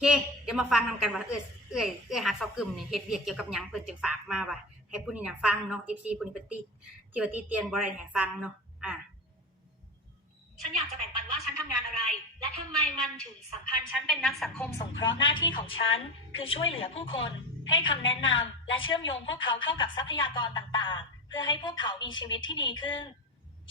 เคเดี๋ยวมาฟังนำกันว่าเอ้ยหักเซากึมนี่เฮ็ดเวียกเกี่ยวกับหยังเพิ่นจึงฝากมาว่าให้ผู้นี้น่ะฟังเนาะ FC ผู้นี้เพิ่นติที่ว่าติเตียนบ่ได้ให้ฟังเนาะฉันอยากจะแบ่งปันว่าฉันทำงานอะไรและทำไมมันถึงสำคัญฉันเป็นนักสังคมสงเคราะห์หน้าที่ของฉันคือช่วยเหลือผู้คนให้คำแนะนำและเชื่อมโยงพวกเขาเข้ากับทรัพยากรต่างๆเพื่อให้พวกเขามีชีวิตที่ดีขึ้น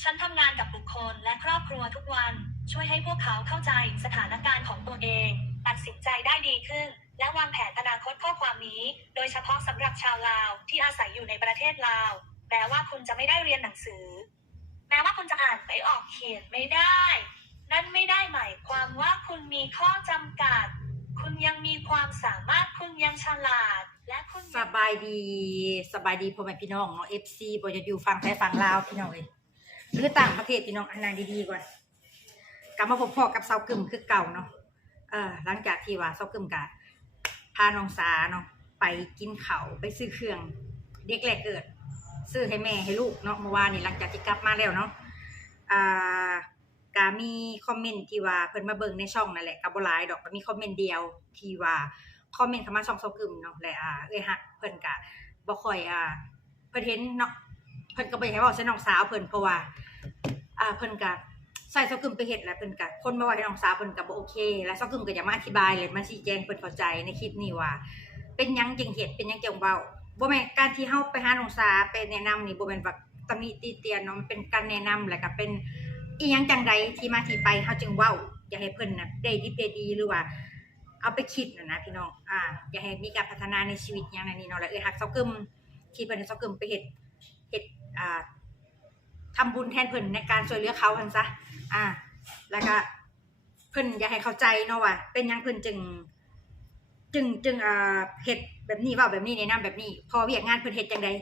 ฉันทำงานกับบุคคลและครอบครัวทุกวันช่วยให้พวกเขาเข้าใจสถานการณ์ของตัวเองตัดสินใจได้ดีขึ้นและวางแผนอนาคตข้อความนี้โดยเฉพาะสำหรับชาวลาวที่อาศัยอยู่ในประเทศลาวแม้ว่าคุณจะไม่ได้เรียนหนังสือแม้ว่าคุณจะอ่านไม่ออกเขียนไม่ได้นั่นไม่ได้หมายความว่าคุณมีข้อจำกัดคุณยังมีความสามารถคุณยังฉลาดและคุณสบายดีพ่อแม่พี่น้องเนาะ FC บ่จะอยู่ฝั่งไทยฝั่งลาวพี่น้องเอ้ยหรือต่างประเทศพี่น้องอันนั้นดีๆก่อนกลับมาพบพ่อกับเซากึมคือเก่าเนาะหลังจากที่ว่าเซากึมก็พาน้องสาเนาะไปกินข้าวไปซื้อเครื่องเด็กแรกเกิดซื้อให้แม่ให้ลูกเนาะเมื่อวานนี้หลังจากที่กลับมาแล้วเนาะก็มีคอมเมนต์ที่ว่าเพิ่นมาเบิ่งในช่องนั่นแหละก็บ่หลายดอกก็มีคอมเมนต์เดียวที่ว่าคอมเมนต์เข้ามาช่องเซากึมเนาะและเอ้ยฮักเพิ่นก็บ่ค่อยเพิ่นเห็นเนาะเพิ่นก็บ่อยากให้เว้าใส่น้องสาวเพิ่นเพราะว่าเพิ่นก็ใส่เซากึมไปเฮ็ดแล้วเพิ่นก็คนมาเว้าให้น้องสาวเพิ่นก็บ่โอเคแล้วเซากึมก็อยากมาอธิบายเลยมาชี้แจงเพิ่นเข้าใจในคลิปนี้ว่าเป็นหยังจึงเฮ็ดเป็นหยังจึงเว้าบ่แม่นการที่เฮาไปหาน้องสาไปแนะนำนี่บ่แม่นว่าตำหนิติเตียนเนาะมันเป็นการแนะนำแล้วก็เป็นอีหยังจังใดที่มาที่ไปเฮาจึงเว้าอยากให้เพิ่นน่ะได้ดิบได้ดีหรือว่าเอาไปคิดนะพี่น้องอยากให้มีการพัฒนาในชีวิตอย่างนั้นนี่เนาะแล้วฮักเซากึมที่เพิ่นให้เซากึมไปเฮ็ดทำบุญแทนเพิ่นในการช่วยเหลือเขาหั่นซะแล้วก็เพิ่นอยากให้เข้าใจเนาะว่าเป็นหยังเพิ่นจึงเฮ็ดแบบนี้เว้าแบบนี้แนะนำแบบนี้พอเวียกงานเพิ่นเฮ็ดจังได๋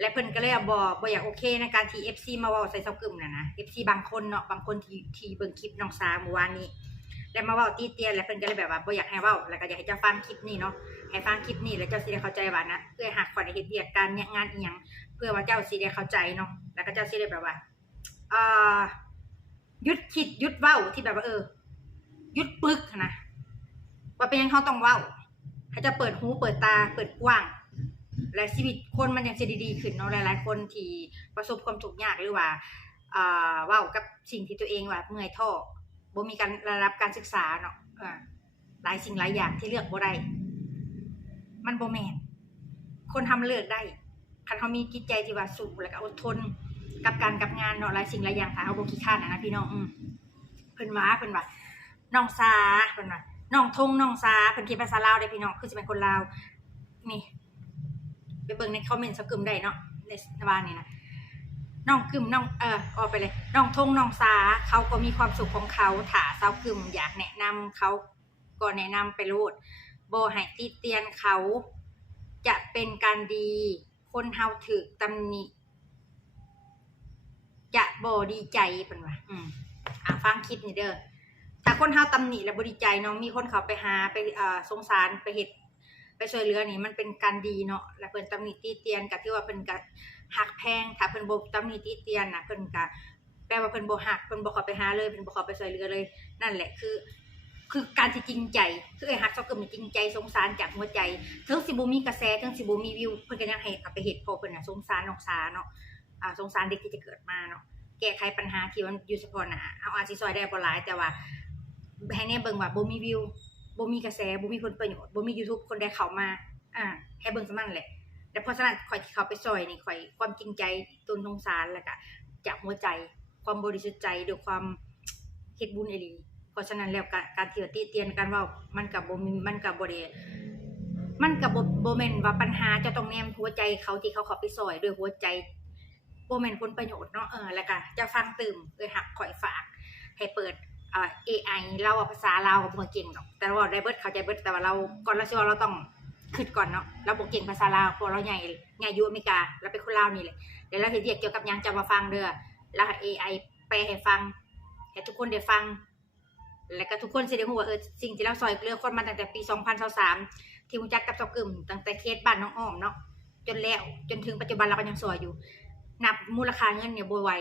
และเพิ่นก็เลยบ่อยากโอเคในการที่ FC มาเว้าใส่เซากึมน่ะนะ FC บางคนเนาะบางคนที่เบิ่งคลิปน้องสาเมื่อวานนี้แล้วมาเว้าติเตียนแล้วเพิ่นก็เลยแบบว่าบ่อยากให้เว้าแล้วก็อยากให้เจ้าฟังคลิปนี้เนาะให้ฟังคลิปนี้แล้วเจ้าสิได้เข้าใจว่านะเอ้ยฮักข้อยได้เฮ็ดเวียกการเนี่ยงานอีหยังเพื่อว่าเจ้าสิได้เข้าใจเนาะแล้วก็เจ้าสิได้แบบว่าหยุดคิดหยุดเว้าที่แบบว่าหยุดปึกนะว่าเป็นหยังเฮาต้องเว้าให้เจ้าเปิดหูเปิดตาเปิดกว้างและชีวิตคนมันยังสิดีๆขึ้นเนาะหลายๆคนที่ประสบความทุกข์ยากหรือว่าเว้ากับสิ่งที่ตัวเองว่าเมื่อยท้อบ่มีการได้รับการศึกษาเนาะหลายสิ่งหลายอย่างที่เลือกบ่ได้มันบ่แม่นคนทำเลือกได้คันเฮามีจิตใจที่ว่าสู้แล้วก็อดทนกับการกับงานเนาะหลายสิ่งหลายอย่างถ้าเฮาบ่ขี้คร้านนะพี่น้องเพิ่นว่าน้องสาเพิ่นว่าน้องทงน้องสาเพิ่นคิดภาษาลาวได้พี่น้องคือสิเป็นคนลาวนี่ไปเบิ่งในคอมเมนต์เซากึมได้เนาะในบ้านนี่นะน้องกึมน้องออกไปเลยน้องทงน้องสาเขาก็มีความสุขของเขาถ้าเซากึมอยากแนะนำเขาก็แนะนำไปโลดบ่ให้ติเตียนเขาจะเป็นการดีคนเฮาถูกตำหนิจะบ่ดีใจเพิ่นว่าฟังคลิปนี่เด้อถ้าคนเฮาตำหนิแล้วบ่ดีใจเนาะมีคนเขาไปหาไปสงสารไปเฮ็ดไปช่วยเหลือนี่มันเป็นการดีเนาะแล้วเพิ่นตำหนิติเตียนก็ถือว่าเพิ่นก็ฮักแพงถ้าเพิ่นบ่ตำหนิติเตียนน่ะเพิ่นก็แปลว่าเพิ่นบ่ฮักเพิ่นบ่เข้าไปหาเลยเพิ่นบ่เข้าไปช่วยเหลือเลยนั่นแหละคือการที่จริงใจคือไอ้ฮักเซากึมนี่จริงใจสงสารจากหัวใจถึงสิบ่มีกระแสถึงสิบ่มีวิวเพิ่นก็ยังให้เอาไปเฮ็ดเพราะเพิ่นน่ะสงสารน้องสาเนาะสงสารเด็กที่จะเกิดมาเนาะแก้ไขปัญหาที่มันอยู่เฉพาะหน้าเฮาอาจสิช่วยได้บ่หลายแต่ว่าให้แน่เบิ่งว่าบ่มีวิวบ่มีกระแสบ่มีผลประโยชน์บ่มี YouTube คนใดเข้ามาให้เบิ่งซะมันแหละแต่เพราะฉะนั้นข้อยที่เข้าไปช่วยนี่ข้อยความจริงใจต้นสงสารแล้วก็จากหัวใจความบริสุทธิ์ใจด้วยความเฮ็ดบุญอีหลีเพราะฉะนั้นแล้วการที่ว่าติเตียนกันเว้ามันก็บ่ได้มันก็บ่แม่นว่าปัญหาจะต้องแนมหัวใจเขาที่เขาเข้าไปช่วยด้วยหัวใจบ่แม่นผลประโยชน์เนาะแล้วก็จะฟังตื่มฮักข้อยฝากให้เปิดAI เราภาษาลาวก็บ่เก่งดอกแต่ว่าได้เบิดเข้าใจเบิดแต่ว่าเราก่อนเราสิว่าเราต้องคิดก่อนเนาะเราบ่เก่งภาษาลาวเพราะเราใหญ่อยู่อเมริกาเราเป็นคนลาวนี่แหละเดี๋ยวเราเฮ็ดเวียกเกี่ยวกับหยังจะมาฟังเด้อแล้วให้ AI แปลให้ฟังให้ทุกคนได้ฟังแล้วก็ทุกคนสิได้ฮู้ว่าสิ่งที่เราช่วยเหลือคนมาตั้งแต่ปี2023ที่รู้จักกับเซากึมตั้งแต่เคสบ้านน้องอ้อมเนาะจนแล้วจนถึงปัจจุบันเราก็ยังช่วยอยู่นับมูลค่าเงินเนี่ยบ่ไหว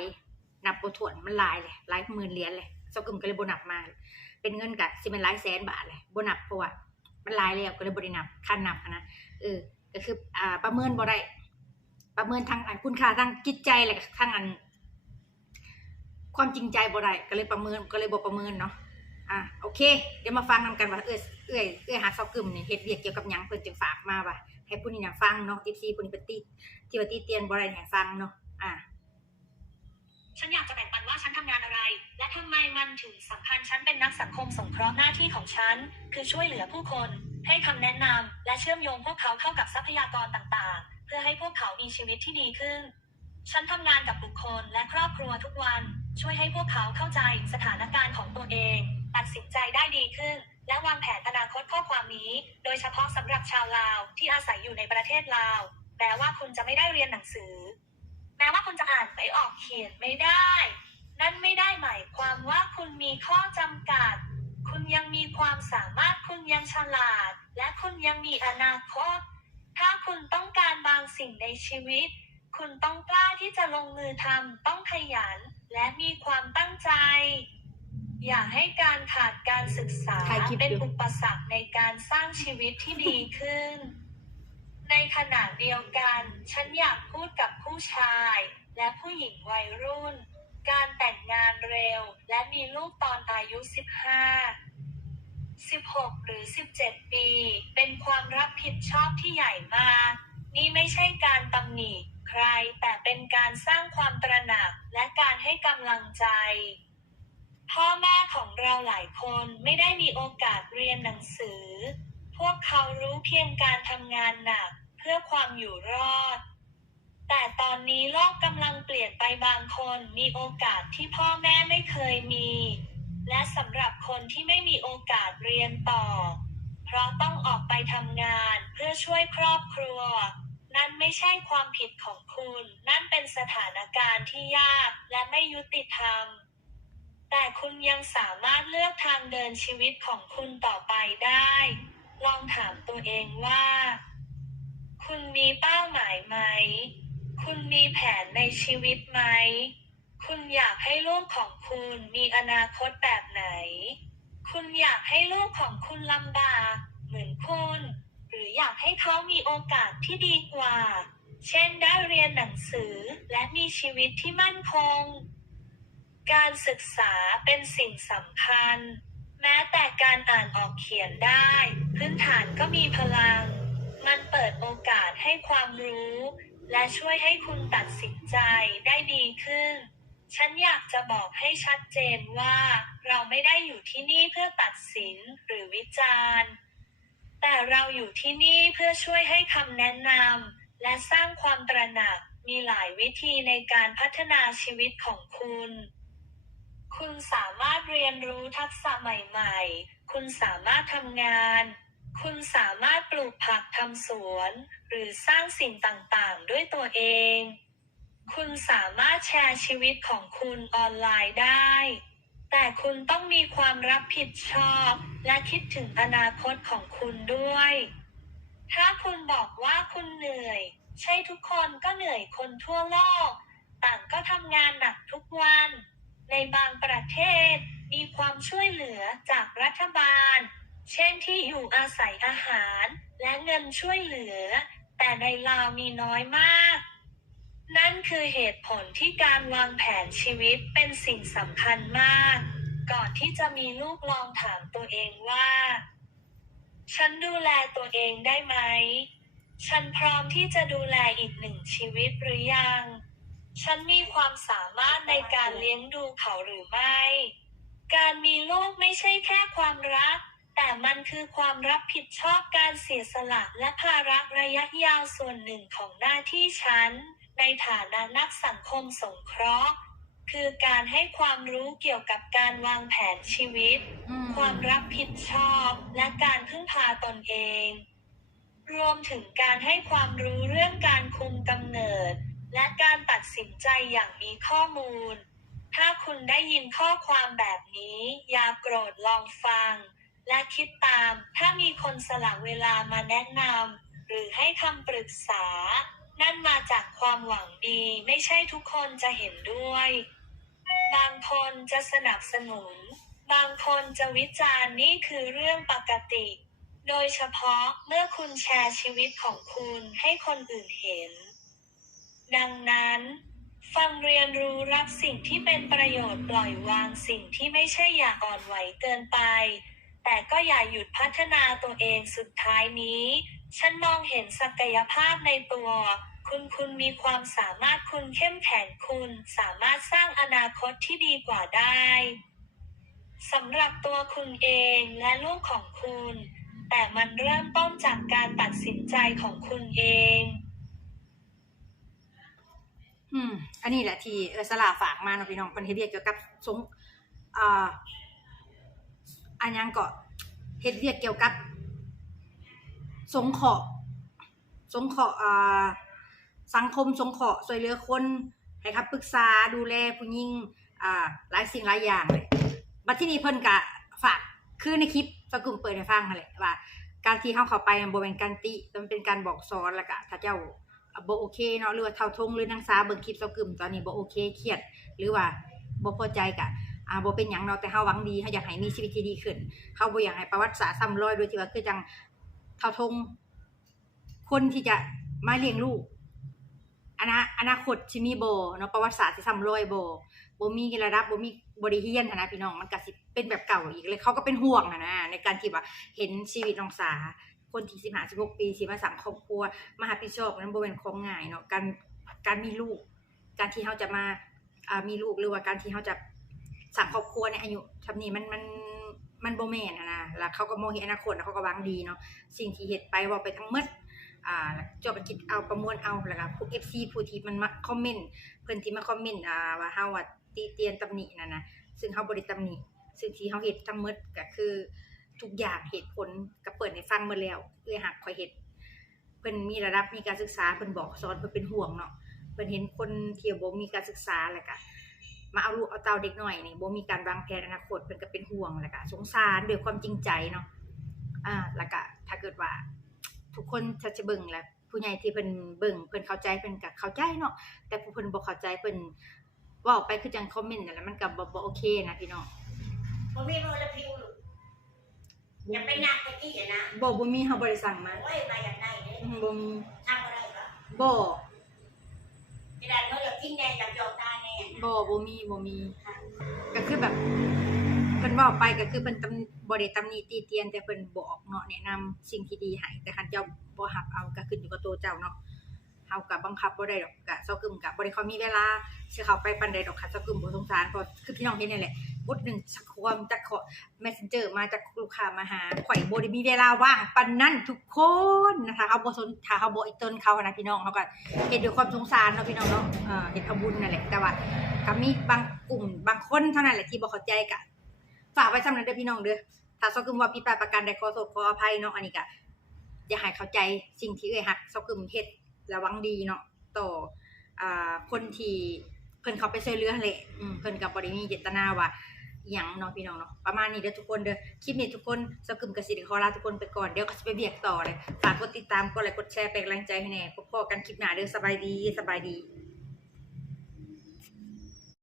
นับบ่ถ้วนมันหลายเลยหลายหมื่นเหรียญเลยเซากึมก็เลยบ่นับมาเป็นเงินก็สิเป็นหลายแสนบาทเลยบ่นับเพราะว่า มันหลายแล้วก็เลยบ่ได้นับคันนับหั้นนะก็คือประเมินบ่ได้ประเมินทั้งคุณค่าทางจิตใจและก็ทั้งความจริงใจบ่ได้ก็เลยบ่ประเมินเนาะโอเคเดี๋ยวมาฟังนำกันว่าเอ้ยหาซอกกึมนี่เฮ็ดเวียกเกี่ยวกับหยังเพิ่นจึงฝากมาว่าให้ผู้นี้น่ะฟังเนาะ FC ผู้นี้เพิ่นที่ว่าติเตียนบ่ได้ให้ฟังเนาะฉันอยากจะแบ่งปันว่าฉันทำงานอะไรและทำไมมันถึงสำคัญฉันเป็นนักสังคมสงเคราะห์หน้าที่ของฉันคือช่วยเหลือผู้คนให้คำแนะนำและเชื่อมโยงพวกเขาเข้ากับทรัพยากรต่างๆเพื่อให้พวกเขามีชีวิตที่ดีขึ้นฉันทำงานกับบุคคลและครอบครัวทุกวันช่วยให้พวกเขาเข้าใจสถานการณ์ของตัวเองตัดสินใจได้ดีขึ้นและวางแผนอนาคตข้อความนี้โดยเฉพาะสำหรับชาวลาวที่อาศัยอยู่ในประเทศลาวแม้ว่าคุณจะไม่ได้เรียนหนังสือแม้ว่าคุณจะอ่านไม่ออกเขียนไม่ได้นั่นไม่ได้หมายความว่าคุณมีข้อจำกัดคุณยังมีความสามารถคุณยังฉลาดและคุณยังมีอนาคตถ้าคุณต้องการบางสิ่งในชีวิตคุณต้องกล้าที่จะลงมือทำต้องขยันและมีความตั้งใจอย่าให้การขาดการศึกษาเป็นอุปสรรคในการสร้างชีวิตที่ดีขึ้นในขณะเดียวกันฉันอยากพูดกับผู้ชายและผู้หญิงวัยรุ่นการแต่งงานเร็วและมีลูกตอนอายุ15 16 หรือ 17 ปีเป็นความรับผิดชอบที่ใหญ่มากนี่ไม่ใช่การตำหนิใครแต่เป็นการสร้างความตระหนักและการให้กำลังใจพ่อแม่ของเราหลายคนไม่ได้มีโอกาสเรียนหนังสือพวกเขารู้เพียงการทำงานหนักเพื่อความอยู่รอดแต่ตอนนี้โลกกำลังเปลี่ยนไปบางคนมีโอกาสที่พ่อแม่ไม่เคยมีและสำหรับคนที่ไม่มีโอกาสเรียนต่อเพราะต้องออกไปทำงานเพื่อช่วยครอบครัวนั่นไม่ใช่ความผิดของคุณนั่นเป็นสถานการณ์ที่ยากและไม่ยุติธรรมแต่คุณยังสามารถเลือกทางเดินชีวิตของคุณต่อไปได้ลองถามตัวเองว่าคุณมีเป้าหมายไหมคุณมีแผนในชีวิตไหมคุณอยากให้ลูกของคุณมีอนาคตแบบไหนคุณอยากให้ลูกของคุณลำบากเหมือนคุณหรืออยากให้เขามีโอกาสที่ดีกว่าเช่นได้เรียนหนังสือและมีชีวิตที่มั่นคงการศึกษาเป็นสิ่งสำคัญแม้แต่การอ่านออกเขียนได้พื้นฐานก็มีพลังมันเปิดโอกาสให้ความรู้และช่วยให้คุณตัดสินใจได้ดีขึ้นฉันอยากจะบอกให้ชัดเจนว่าเราไม่ได้อยู่ที่นี่เพื่อตัดสินหรือวิจารณ์แต่เราอยู่ที่นี่เพื่อช่วยให้คำแนะนำและสร้างความตระหนักมีหลายวิธีในการพัฒนาชีวิตของคุณสามารถเรียนรู้ทักษะใหม่ๆคุณสามารถทำงานคุณสามารถปลูกผักทำสวนหรือสร้างสิ่งต่างๆด้วยตัวเองคุณสามารถแชร์ชีวิตของคุณออนไลน์ได้แต่คุณต้องมีความรับผิดชอบและคิดถึงอนาคตของคุณด้วยถ้าคุณบอกว่าคุณเหนื่อยใช่ทุกคนก็เหนื่อยคนทั่วโลกต่างก็ทำงานหนักทุกวันในบางประเทศมีความช่วยเหลือจากรัฐบาลเช่นที่อยู่อาศัยอาหารและเงินช่วยเหลือแต่ในลาวมีน้อยมากนั่นคือเหตุผลที่การวางแผนชีวิตเป็นสิ่งสำคัญมากก่อนที่จะมีลูกลองถามตัวเองว่าฉันดูแลตัวเองได้ไหมฉันพร้อมที่จะดูแลอีกหนึ่งชีวิตหรือยังฉันมีความสามารถในการเลี้ยงดูเขาหรือไม่การมีลูกไม่ใช่แค่ความรักแต่มันคือความรับผิดชอบการเสียสละและภาระระยะยาวส่วนหนึ่งของหน้าที่ฉันในฐานะนักสังคมสงเคราะห์คือการให้ความรู้เกี่ยวกับการวางแผนชีวิตความรับผิดชอบและการพึ่งพาตนเองรวมถึงการให้ความรู้เรื่องการคุมกำเนิดและการตัดสินใจอย่างมีข้อมูลถ้าคุณได้ยินข้อความแบบนี้อย่าโกรธลองฟังและคิดตามถ้ามีคนสละเวลามาแนะนำหรือให้คำปรึกษานั่นมาจากความหวังดีไม่ใช่ทุกคนจะเห็นด้วยบางคนจะสนับสนุนบางคนจะวิจารณ์นี่คือเรื่องปกติ โดยเฉพาะเมื่อคุณแชร์ชีวิตของคุณให้คนอื่นเห็นดังนั้นฟังเรียนรู้รับสิ่งที่เป็นประโยชน์ปล่อยวางสิ่งที่ไม่ใช่อย่าอ่อนไหวเกินไปแต่ก็อย่าหยุดพัฒนาตัวเองสุดท้ายนี้ฉันมองเห็นศักยภาพในตัวคุณมีความสามารถคุณเข้มแข็งคุณสามารถสร้างอนาคตที่ดีกว่าได้สำหรับตัวคุณเองและลูกของคุณแต่มันเริ่มต้นจากการตัดสินใจของคุณเองอันนี้แหละที่สลาฝากมาเนาะพี่น้องเพิ่นเฮ็ดเวียกเกี่ยวกับอันยังก็เฮ็ดเวียกเกี่ยวกับสงเคราะห์สังคมสงเคราะห์ช่วยเหลือคนให้คำปรึกษาดูแลผู้หญิงหลายสิ่งหลายอย่างเลยบัดทีนี้เพิ่นก็ฝากคือในคลิปสกุลเปิดให้ฟังนั่นแหละว่าการที่เฮาเข้าไปมันบ่แม่นการติมันเป็นการบอกสอนแล้วก็ถ้าเจ้าบ่โอเคเนาะหรือว่าเฒ่าทงหรือนางสาเบิ่งคลิปสกุลตอนนี้บ่โอเคเครียดหรือว่าบ่พอใจก็บ่เป็นหยังเนาะแต่เฮาหวังดีเฮาอยากให้มีชีวิตที่ดีขึ้นเฮาบ่อยากให้ประวัติศาสตร์ซ้ำรอยโดยที่ว่าคือจังเฒ่าทงคนที่จะมาเลี้ยงลูกอนาคตสิมีบ่เนาะประวัติศาสตร์สิซ้ำรอยบ่มีระดับบ่มีบ่ได้เรียนหั้นนะพี่น้องมันก็สิเป็นแบบเก่าอีกเลยเขาก็เป็นห่วงหั้นนะในการที่ว่าเห็นชีวิตน้องสาคนที่15 16ปีสิมาสร้างครอบครัวมารับผิดชอบนั้นบ่แม่นของง่ายเนาะการมีลูกการที่เฮาจะมามีลูกหรือว่าการที่เฮาจะสร้างครอบครัวในอายุซำนี้มันบ่แม่นหั้นนะแล้วเขาก็มองเห็นอนาคตแล้วเขาก็หวังดีเนาะสิ่งที่เฮ็ดไปเว้าไปทั้งหมดเจ้าไปคิดเอาประมวลเอาแล้วก็พวก FC ผู้ที่มันมาคอมเมนต์เพิ่นที่มาคอมเมนต์ว่าเฮาติเตียนตำหนินั่นนะซึ่งเฮาบ่ได้ตำหนิสิ่งที่เฮาเฮ็ดทั้งหมดก็คือทุกอย่างเหตุผลก็เปิดให้ฟังหมดแล้วเอ้ยฮักข่อยเฮ็ดเพิ่นมีระดับมีการศึกษาเพิ่นบอกสอนเพิ่นเป็นห่วงเนาะเพิ่นเห็นคนที่บ่มีการศึกษาแล้วก็มาเอาลูกเอาเต้าเด็กน้อยนี่บ่มีการวางแผนอนาคตเพิ่นก็เป็นห่วงแล้วก็สงสารด้วยความจริงใจเนาะแล้วก็ถ้าเกิดว่าทุกคนถ้าจะเบิ่งแล้วผู้ใหญ่ที่เพิ่นเบิ่งเพิ่นเข้าใจเพิ่นก็เข้าใจเนาะแต่ผู้เพิ่นบ่เข้าใจเพิ่นเว้าไปคือจังคอมเมนต์นั่นแหละมันก็บ่โอเคนะพี่น้องบ่มีโมเลกุลอย่าไปนักตะกี้นะบ่มีเฮาบ่ได้สั่งมาโอ้ยมาอยากได้เด้บ่มีทำอะไรบ่บ่ได้บ่อยากกินแน่อยากหยอกตาแน่บ่มีก็คือแบบเพิ่นเว้าไปก็คือเพิ่นบ่ได้ตำหนิติเตียนแต่เพิ่นบอกเนาะแนะนำสิ่งที่ดีให้แต่คันเจ้าบ่รับเอาก็ขึ้นอยู่กับตัวเจ้าเนาะเฮาก็บังคับบ่ได้ดอกก็เซากึมก็บ่ได้ค่อยมีเวลาสิเข้าไปปานใดดอกค่ะเซากึมบ่สงสารเพราะคือพี่น้องเห็นนี่แหละบุดนึงสักความจากMessenger มาจากลูกค้ามาหาข่อยบ่ได้มีเวลาว่างปานนั้นทุกคนนะคะเขาบ่สนถ้าเขาบ่อีต้นเขานะพี่น้องเขาก็เฮ็ดด้วยความสงสารเนาะพี่น้องเนาะเฮ็ดเอาบุญนั่นแหละแต่ว่าก็มีบางกลุ่มบางคนเท่านั้นแหละที่บ่เข้าใจก็ฝากไว้สำนั้นเด้อพี่น้องเด้อถ้าเซากึมว่าผิดพลาดประการใดขอโทษขออภัยเนาะอันนี้ก็อย่าให้เข้าใจสิ่งที่เอ้ยฮักเซากึมเฮ็ดระวังดีเนาะต่อคนที่เพิ่นเข้าไปช่วยเหลือแหละเพิ่นก็บ่ได้มีเจตนาว่าอิหยังเนาะพี่น้องเนาะประมาณนี้เด้อทุกคนเด้อคลิปนี้ทุกคนเซากึมก็สิได้ขอลาทุกคนไปก่อนเดี๋ยวก็สิไปเวียกต่อเลยฝากกดติดตามกดไลค์กดแชร์เป็นกำลังใจให้แน่พบกันคลิปหน้าเด้อสบายดี